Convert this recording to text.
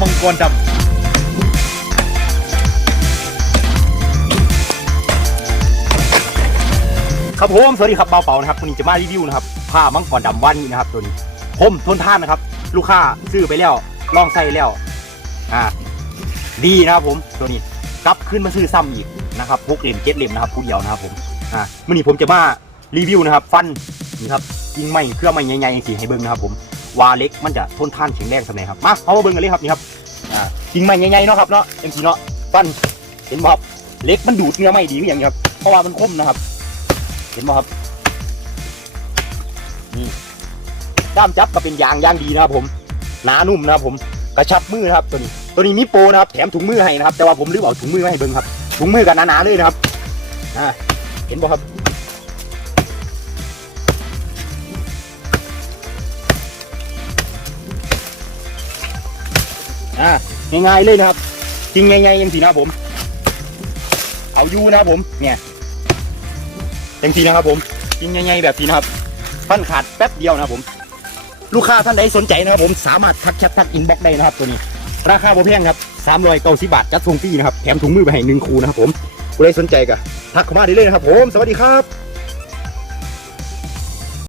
มังกรดำครับผมสวัสดีครับเบาเปานะครับวันนี้จะมารีวิวนะครับผ้ามังกรดำวันนี้นะครับ ตัวนี้ผมทนทานนะครับ ลูกค้าซื้อไปแล้วลองใส่แล้วอ่าดีนะครับผมตัวนี้กลับขึ้นมาซื้อซ้ำอีกนะครับพกเหลี่ยมเจ็ดเหลี่ยมนะครับผู้เดียวนะครับผมอ่าวันนี้ผมจะมารีวิวนะครับ ฟันนี่ครับยิงไม่เครื่องไม่ใหญ่ๆอย่างสีให้เบิ้งนะครับผม วาเล็กมันจะทนทานแข็งแรงสำเร็ครับมาเอามาเบิ้งกันเลยครับนี่ครับอ่ายิงไม่ใหญ่ๆเนาะครับเนาะเอ็มซีเนาะฟันเห็นบ่ครับเล็กมันดูดเนื้อไม่ดีหรือยังครับเพราะว่ามันคมนะครับ เห็นบ่ครับนี่ด้ามจับก็เป็นยางยางดีนะครับผมหนานุ่มนะครับผมกระชับมือนะครับตัวนี้ ตัวนี้มีโปรนะครับแถมถุงมือให้นะครับ แต่ว่าผมลืมเอาถุงมือมาให้เบิ่งครับถุงมือกันหนาๆเลยนะครับอ่าเห็นบ่ครับ อ่าง่ายๆเลยนะครับจริงง่ายๆยังสีนะผม เอาอยู่นะครับผมเนี่ยยังสีนะครับผมจริงง่ายๆแบบสีนะครับฟันขาดแป๊บเดียวนะครับผม ลูกค้าท่านใดสนใจนะครับผมสามารถทักแชททักอินบ็อกได้นะครับตัวนี้ ราคาบ่แพงครับ390บาทจัดส่งฟรีนะครับแถมถุงมือไปให้หนึ่งคูนะครับผมผู้ใดสนใจก็ทักเข้ามาได้เลยนะครับผม สวัสดีครับ